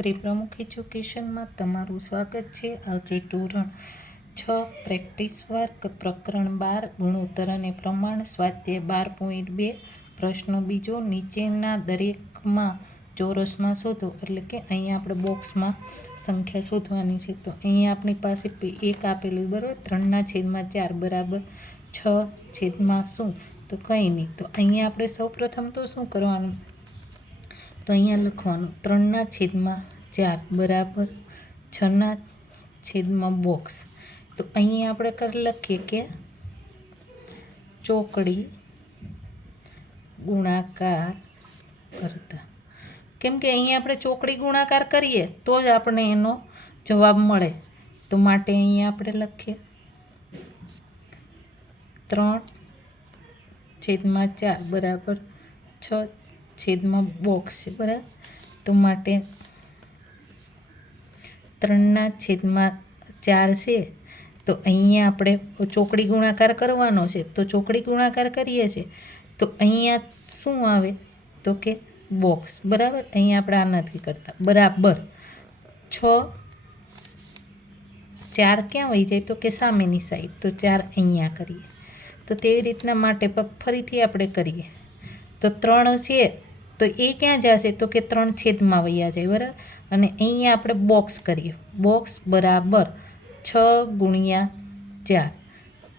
શ્રી પ્રમુખ એજ્યુકેશનમાં તમારું સ્વાગત છે. આજે ધોરણ 6 પ્રેક્ટિસ વર્ક પ્રકરણ 12 ગુણોત્તર અને પ્રમાણ સ્વાધ્યાય 12.2 પ્રશ્નો બીજો. નીચેના દરેકમાં ચોરસમાં શોધો. એટલે કે અહીંયા આપણે બોક્સમાં સંખ્યા શોધવાની છે. તો અહીંયા આપણી પાસે એક આપેલું બરાબર 3/4 બરાબર 6 શું? તો કંઈ નહીં. તો અહીંયા આપણે સૌપ્રથમ તો શું કરવાનું? તો અહીંયા લખવાનું 3/4 બરાબર 6 બોક્સ. તો અહીંયા આપણે લખીએ કે ચોકડી ગુણાકાર કરતા. કેમ કે અહીંયા આપણે ચોકડી ગુણાકાર કરીએ તો જ આપણે એનો જવાબ મળે. તો માટે અહીંયા આપણે લખીએ 3/4 બરાબર 6 બોક્સ છે બરાબર. તો માટે 3/4 છે. તો અહીંયા આપણે ચોકડી ગુણાકાર કરવાનો છે. તો ચોકડી ગુણાકાર કરીએ છીએ તો અહીંયા શું આવે? તો કે બોક્સ બરાબર. અહીંયા આપણે આ નથી કરતા બરાબર 6 4 ક્યાં વહી જાય? તો કે સામેની સાઈડ. તો 4 અહીંયા કરીએ. તો તેવી રીતના માટે ફરીથી આપણે કરીએ. તો 3 છે તો એ ક્યાં જશે? તો કે 3/માં વયા જાય બરાબર. અને અહીંયા આપણે બોક્સ કરીએ. બોક્સ બરાબર 6 × 4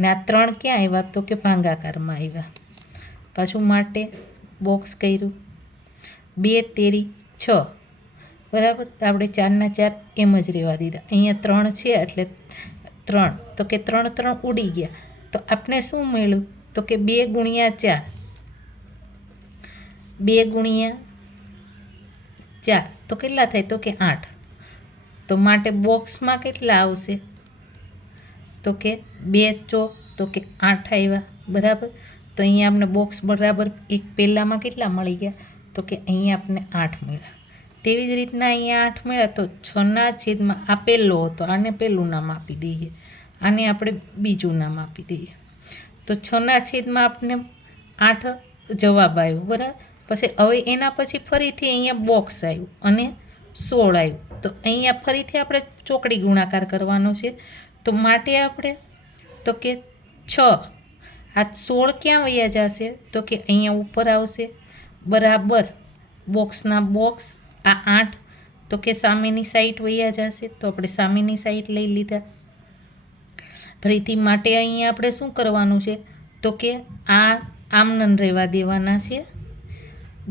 ને આ 3 ક્યાં આવ્યા? તો કે ભાગાકારમાં આવ્યા. પાછું માટે બોક્સ કર્યું 2 તેરી 6 બરાબર. આપણે 4/4 એમ જ રહેવા દીધા. અહીંયા 3 છે એટલે 3. તો કે 3 ઉડી ગયા. તો આપણે શું મળ્યું? તો કે 2 × 4 2 × 4 તો કેટલા થાય? તો કે 8. તો માટે બોક્સમાં કેટલા આવશે? તો કે 2 ચોક તો કે 8 આવ્યા બરાબર. તો અહીંયા આપણે બોક્સ બરાબર એક પહેલામાં કેટલા મળી ગયા? તો કે અહીંયા આપણે 8 મળ્યા. તેવી જ રીતના અહીંયા 8 મળ્યા. તો 6/, આ પહેલો હતો, આને પહેલું નામ આપી દઈએ, આને આપણે બીજું નામ આપી દઈએ. તો 6/, આપણે 8 જવાબ આવ્યો બરાબર. પછી હવે એના પછી ફરીથી અહીંયા બોક્સ આવ્યું અને 16 આવ્યું. તો અહીંયા ફરીથી આપણે ચોકડી ગુણાકાર કરવાનો છે. તો માટે આપણે તો કે 6 આ 16 ક્યાં વયા જશે? તો કે અહીંયા ઉપર આવશે બરાબર બોક્સના બોક્સ આ 8 તો કે સામેની સાઈડ વયા જશે. તો આપણે સામેની સાઈડ લઈ લીધા. ફરીથી માટે અહીંયા આપણે શું કરવાનું છે? તો કે આ આમનન રહેવા દેવાના છે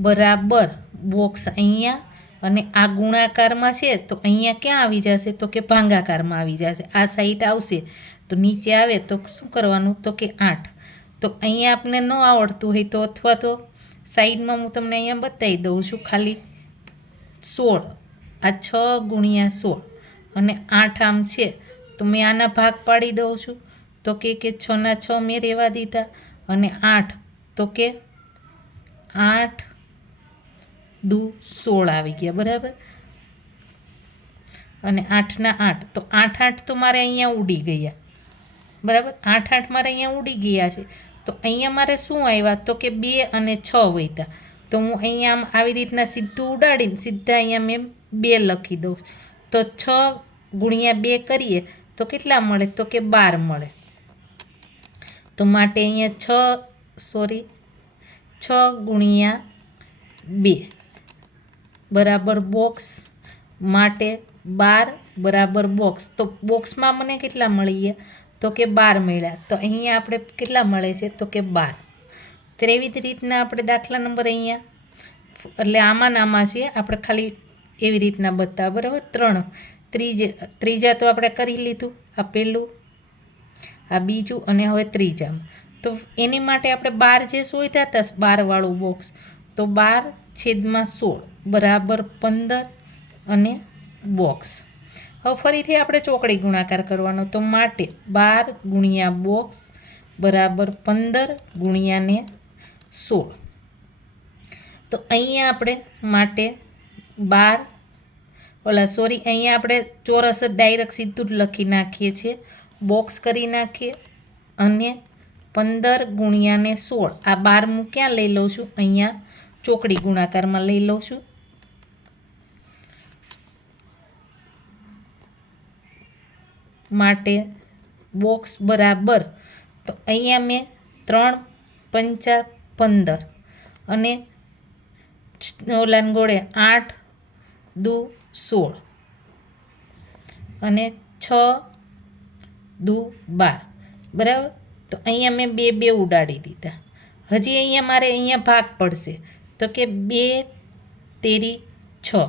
બરાબર બોક્સ અહીંયા. અને આ ગુણાકારમાં છે તો અહીંયા ક્યાં આવી જશે? તો કે ભાગાકારમાં આવી જશે. આ સાઈડ આવશે તો નીચે આવે તો શું કરવાનું? તો કે 8. તો અહીંયા આપણે ન આવડતું હોય તો અથવા તો સાઈડમાં હું તમને અહીંયા બતાવી દઉં છું ખાલી 16 આ 6 × 16 અને 8 આમ છે તો મેં આના ભાગ પાડી દઉં છું. તો કે 6/6 મેં રહેવા દીધા અને 8 તો કે 8 દુ 16 આવી ગયા બરાબર. અને 8/8 તો 8 તો મારે અહીંયા ઉડી ગયા બરાબર. 8 મારે અહીંયા ઉડી ગયા છે. તો અહીંયા મારે શું આવ્યા? તો કે 2 અને 6 વધ્યા. તો હું અહીંયા આમ આવી રીતના સીધું ઉડાડીને સીધા અહીંયા મેં 2 લખી દઉં. તો 6 × 2 કરીએ તો કેટલા મળે? તો કે 12 મળે. તો માટે અહીંયા 6 × 2 બરાબર બોક્સ માટે 12 બરાબર બોક્સ. તો બોક્સમાં મને કેટલા મળી ગયા? તો કે 12 મળ્યા. તો અહીંયા આપણે કેટલા મળે છે? તો કે 12. તેવી જ રીતના આપણે દાખલા નંબર અહીંયા એટલે આમાં છે આપણે ખાલી એવી રીતના બતાવ બરાબર. 3 ત્રીજા તો આપણે કરી લીધું. આ પહેલું, આ બીજું અને હવે ત્રીજામાં. તો એની માટે આપણે 12 જે શોધ્યા હતા 12 વાળું બોક્સ. તો 12/16 બરાબર 15 અને બોક્સ. હવે ફરીથી આપણે ચોકડી ગુણાકાર કરવાનો. તો માટે 12 × બોક્સ બરાબર 15 × 16. તો અહીંયા આપણે માટે 12 અહીંયા આપણે ચોરસ ડાયરેક્ટ સીધું જ લખી નાખીએ છીએ. બોક્સ કરી નાખીએ અને 15 × 16 આ 12 હું ક્યાં લઈ લઉં છું? અહીંયા ચોકડી ગુણાકારમાં લઈ લઉં છું. માટે બોક્સ બરાબર, તો અહીંયા મેં 3 પંચા 15 અને ઓલાને ગોળે 8 દુ 16 અને 6 દુ 12, બરાબર. તો અહીંયા મેં 2 2 ઉડાડી દીધા. હજી અહીંયા મારે અહીંયા ભાગ પડશે, તો કે 2 તેરી 6.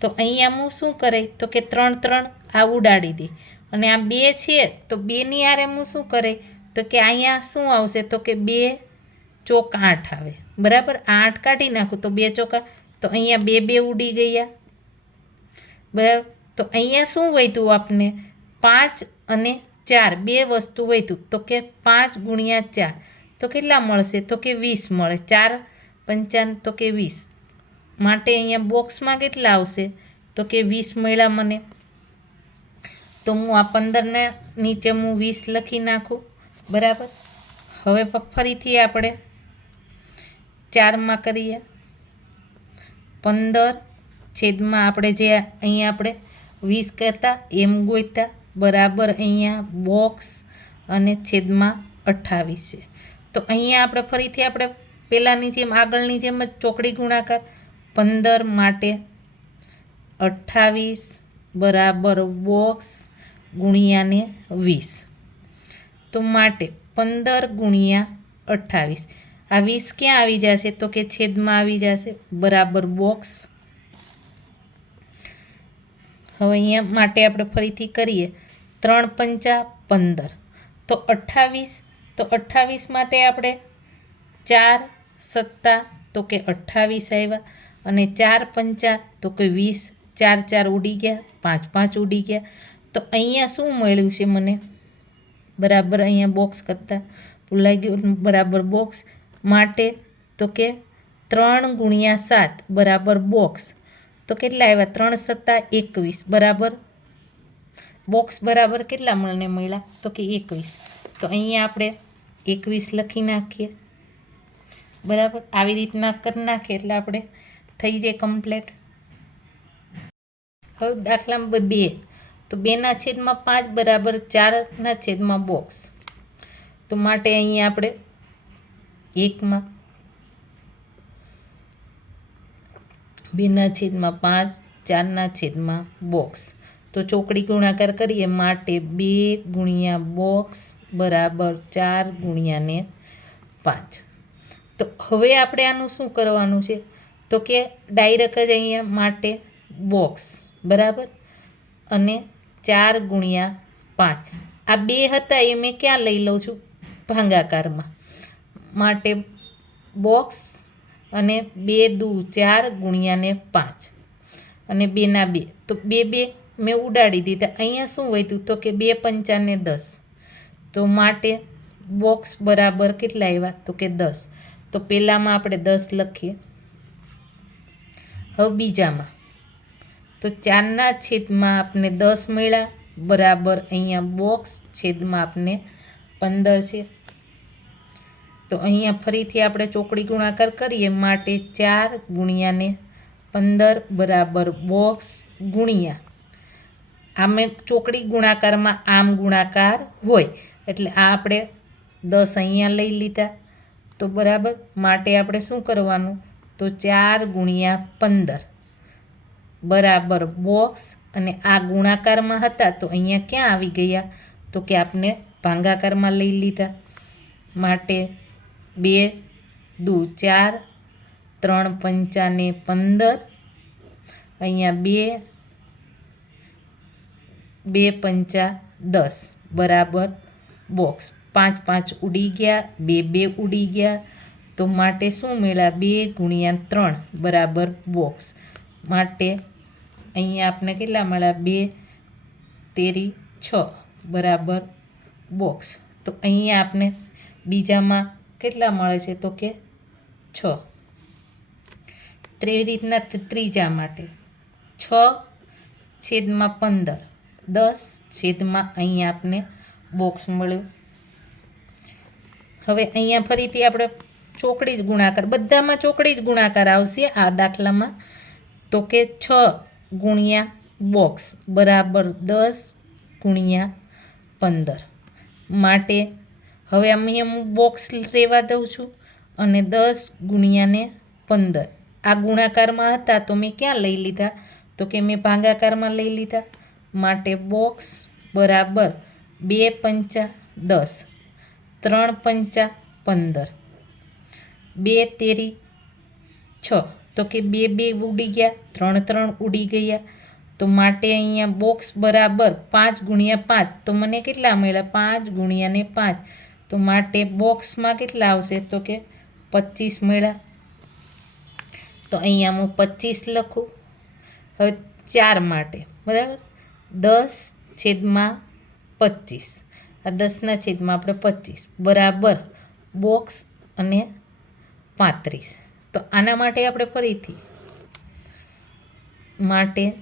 તો અહીંયા હું શું કરે, તો કે 3 3 આ ઉડાડી દે, અને આ 2 છે તો 2ની હારે હું શું કરે, તો કે અહીંયા શું આવશે, તો કે 2 ચોક 8 આવે, બરાબર. આ 8 કાઢી નાખું તો 2 ચોકા, તો અહીંયા 2 2 ઉડી ગયા, બરાબર. તો અહીંયા શું વધ્યું આપને, 5 અને 4 બે વસ્તુ વધ્યું, તો કે 5 ગુણ્યા 4 તો કેટલા મળશે, તો કે 20 મળે. 4 પંચાન તો કે 20, માટે અહીંયા બોક્સમાં કેટલા આવશે, તો કે 20 મળ્યા મને. તો હું આ 15ના નીચે હું 20 લખી નાખું, બરાબર. હવે ફરીથી આપણે 4માં કરીએ. 15 છેદમાં આપણે જે અહીંયા આપણે 20 કરતા એમ ગોઈતા, બરાબર. અહીંયા બોક્સ અને છેદમાં 28 છે. તો અહીંયા આપણે ફરીથી આપણે પહેલાંની જેમ આગળની જેમ જ ચોકડી ગુણાકાર, 15 માટે 28 બરાબર બોક્સ ગુણ્યાને 20. તો માટે 15 ગુણ્યા 28, આ 20 ક્યાં આવી જશે, તો કે છેદમાં આવી જશે, બરાબર બોક્સ. હવે અહીંયા માટે આપણે ફરીથી કરીએ. 3 પંચા 15, તો 28, તો 28 માટે આપણે 4 સત્તા તો કે 28 આવ્યા, અને 4 પંચા તો કે 20, 4 4 ઉડી ગયા, 5 5 ઉડી ગયા. તો અહીંયા શું મળ્યું છે મને, બરાબર. અહીંયા બોક્સ કરતાં ભૂલાઈ ગયું, બરાબર બોક્સ માટે તો કે 3 ગુણ્યા 7 બરાબર બોક્સ. તો કેટલા આવ્યા, 3 સત્તા 21, બરાબર બોક્સ બરાબર કેટલા મને મળ્યા, તો કે 21. તો અહીંયા આપણે 21 લખી નાખીએ, બરાબર. આવી રીતના કરી નાખીએ એટલે આપણે થઈ જાય કમ્પ્લીટ. હવે દાખલામાં 2, તો 2ના છેદમાં 5 બરાબર 4ના છેદમાં બોક્સ. તો માટે અહીંયા આપણે 1માં 2ના છેદમાં 5 4ના છેદમાં બોક્સ. તો ચોકડી ગુણાકાર કરીએ, માટે 2 ગુણ્યા બોક્સ બરાબર 4 ગુણ્યાને 5. તો હવે આપણે આનું શું કરવાનું છે, તો કે ડાયરેક્ટ જ અહીંયા માટે બોક્સ, બરાબર, અને 4 ગુણ્યા 5. આ 2 હતા એ મેં ક્યાં લઈ લઉં છું, ભાગાકારમાં, માટે બોક્સ અને 2 દુ 4 ગુણ્યાને 5 અને 2ના 2, તો 2 2 મેં ઉડાડી દીધા. અહીંયા શું વધ્યું, તો કે 2 પંચાને 10, તો માટે બોક્સ બરાબર કેટલા આવ્યા, તો કે 10. તો પહેલામાં આપણે 10 લખીએ. હવે બીજામાં તો 4ના છેદમાં આપણે 10 મળ્યા, બરાબર અહીંયા બોક્સ છેદમાં આપણે 15 છે. તો અહીંયા ફરીથી આપણે ચોકડી ગુણાકાર કરીએ, માટે 4 ગુણ્યાને 15 બરાબર બોક્સ ગુણ્યા, આમે ચોકડી ગુણાકારમાં આમ ગુણાકાર હોય એટલે આ આપણે 10 અહીંયા લઈ લીધા. તો બરાબર માટે આપણે શું કરવાનું, તો 4 ગુણ્યા 15 બરાબર બોક્સ, અને આ ગુણાકારમાં હતા તો અહીંયા ક્યાં આવી ગયા, તો કે આપણે ભાગાકારમાં લઈ લીધા. માટે 2 દુ 4, 3 પંચાને 15, અહીંયા 2 2 પંચા 10 બરાબર બોક્સ. 5 5 ઉડી ગયા, 2 2 ઉડી ગયા. તો માટે શું મળ્યા, 2 ગુણ્યા 3 બરાબર બોક્સ. માટે અહીંયા આપણે કેટલા મળ્યા, 2 તેરી 6 બરાબર બોક્સ. તો અહીંયા આપણે બીજામાં કેટલા મળે છે, તો કે 6. તેવી રીતના ત્રીજા માટે 6 છેદમાં 15, 10 છેદમાં અહીંયા આપણે બોક્સ મળ્યું. હવે અહીંયા ફરીથી આપણે ચોકડી જ ગુણાકાર, બધામાં ચોકડી જ ગુણાકાર આવશે આ દાખલામાં. તો કે 6 ગુણ્યા બોક્સ બરાબર 10 ગુણ્યા 15 માટે હવે અહીંયા હું બોક્સ રહેવા દઉં છું અને 10 ગુણ્યાને 15 આ ગુણાકારમાં હતા તો મેં ક્યાં લઈ લીધા તો કે મેં ભાગાકારમાં લઈ લીધા માટે બોક્સ બરાબર 2 પંચા 10 3 પંચા 15 2 તેરી 6 તો કે 2 2 ઉડી ગયા 3 3 ઉડી ગયા તો માટે અહીંયા બોક્સ બરાબર 5 ગુણ્યા 5 તો મને કેટલા મળ્યા 5 ગુણ્યાને 5 તો માટે બોક્સમાં કેટલા આવશે તો કે 25 મળ્યા તો અહીંયા હું 25 લખું હવે 4 માટે બરાબર 10/25 આ 10ના છેદમાં આપણે 25 બરાબર બોક્સ અને 35 તો આના માટે આપણે ફરીથી માટે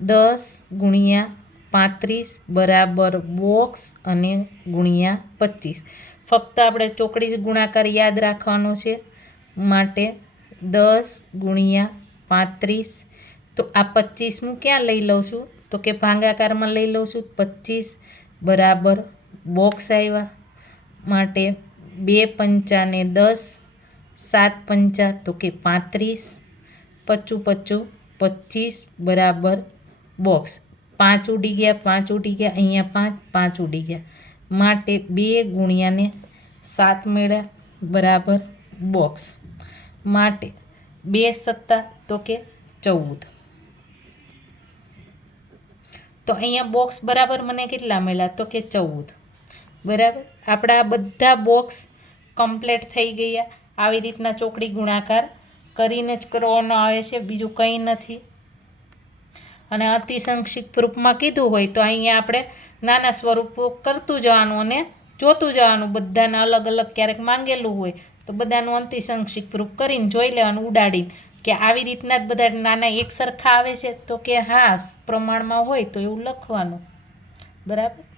10 ગુણ્યા 35 બરાબર બોક્સ અને ગુણ્યા 25 ફક્ત આપણે ચોકડી જ ગુણાકાર યાદ રાખવાનો છે માટે 10 ગુણ્યા 35 તો આ 25 હું ક્યાં લઈ લઉં છું તો કે ભાગાકારમાં લઈ લઉં છું 25 બરાબર બોક્સ આવ્યા માટે 2 પંચાને 10 7 પંચા તો કે 35 પચું 25 બરાબર બોક્સ 5 ઉડી ગયા અહીંયા 5 ઉડી ગયા માટે 2 ગુણ્યાને 7 મળ્યા બરાબર બોક્સ માટે 2 સત્તા તો કે 14 તો અહીંયા બોક્સ બરાબર મને કેટલા મળ્યા તો કે 14 બરાબર આપણા બધા બોક્સ કમ્પ્લીટ થઈ ગયા આવી રીતના ચોકડી ગુણાકાર કરીને જ કરવાનો આવે છે બીજું કંઈ નથી અને અતિ સંક્ષિપ્ત રૂપમાં કીધું હોય તો અહીંયા આપણે નાના સ્વરૂપો કરતું જવાનું અને જોતું જવાનું બધાને અલગ અલગ ક્યારેક માંગેલું હોય તો બધાનું અતિ સંક્ષિપ્ત રૂપ કરીને જોઈ લેવાનું ઉડાડીને કે આવી રીતના જ બધા નાના એક સરખા આવે છે તો કે હા પ્રમાણમાં હોય તો એવું લખવાનું બરાબર